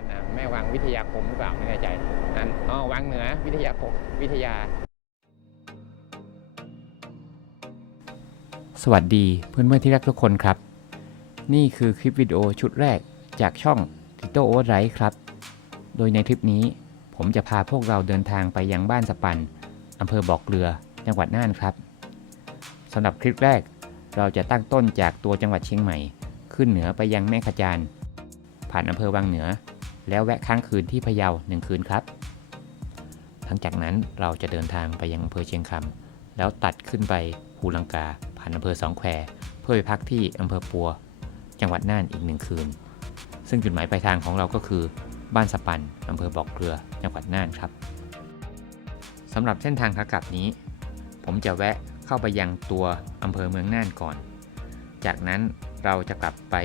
นอะแม่วังวิทยาคมหรือเปล่าไม่แน่ใจอันอ๋อวังเหนือวิทยาคมวิทยา สวัสดีเพื่อนเพื่อนที่รักทุกคนครับ นี่คือคลิปวิดีโอชุดแรกจากช่อง Tito o v e r r i g h t ครับ โดยในคลิปนี้ผมจะพาพวกเราเดินทางไปยังบ้านสปันอำเภอบอกเกลือจังหวัดน่านครับสำหรับคลิปแรกเราจะตั้งต้นจากตัวจังหวัดเชียงใหม่ ขึ้นเหนือไปยังแม่ขจานผ่านอำเภอวังเหนือ แล้วแวะค้างคืนที่พะเยาหนึ่งคืนครับ หลังจากนั้นเราจะเดินทางไปยังอำเภอเชียงคำแล้วตัดขึ้นไปภูลังกาผ่านอำเภอสองแควเพื่อไปพักที่อำเภอปัว จังหวัดน่านอีกหนึ่งคืน ซึ่งจุดหมายปลายทางของเราก็คือ บ้านสปันอำเภอบอกเกลือ จังหวัดน่านครับสำหรับเส้นทางขากลับนี้ ผมจะแวะเข้าไปยังตัวอำเภอเมืองน่านก่อน จากนั้นเราจะกลับไป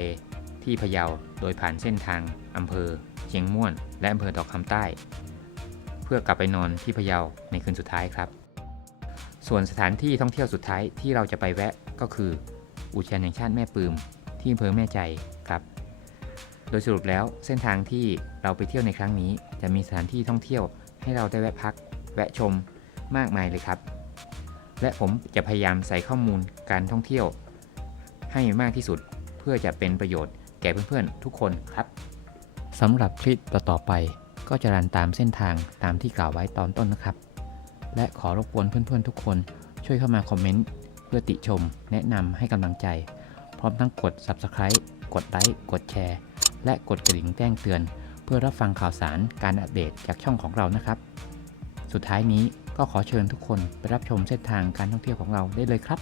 ที่พะเยาโดยผ่านเส้นทางอำเภอ เชียงม่วน และอำเภอดอกคำใต้ เพื่อกลับไปนอนที่พะเยาในคืนสุดท้ายครับ ส่วนสถานที่ท่องเที่ยวสุดท้ายที่เราจะไปแวะก็คือ อุทยานแห่งชาติแม่ปืมที่อำเภอแม่ใจครับ โดยสรุปแล้วเส้นทางที่เราไปเที่ยวในครั้งนี้ จะมีสถานที่ท่องเที่ยวให้เราได้แวะพัก แวะชมมากมายเลยครับ และผมจะพยายามใส่ข้อมูลการท่องเที่ยว ให้มากที่สุดเพื่อจะเป็นประโยชน์แก่เพื่อนๆทุกคนครับ สำหรับคลิปต่อๆไป ก็จะรันตามเส้นทางตามที่กล่าวไว้ตอนต้นนะครับ และขอรบกวนเพื่อนๆทุกคนช่วยเข้ามาคอมเมนต์เพื่อติชม แนะนำให้กำลังใจ พร้อมทั้งกด Subscribe กดไลค์กดแชร์ และกดกระดิ่งแจ้งเตือน เพื่อรับฟังข่าวสารการอัปเดตจากช่องของเรานะครับ สุดท้ายนี้ก็ขอเชิญทุกคนไปรับชมเส้นทางการท่องเที่ยวของเราได้เลยครับ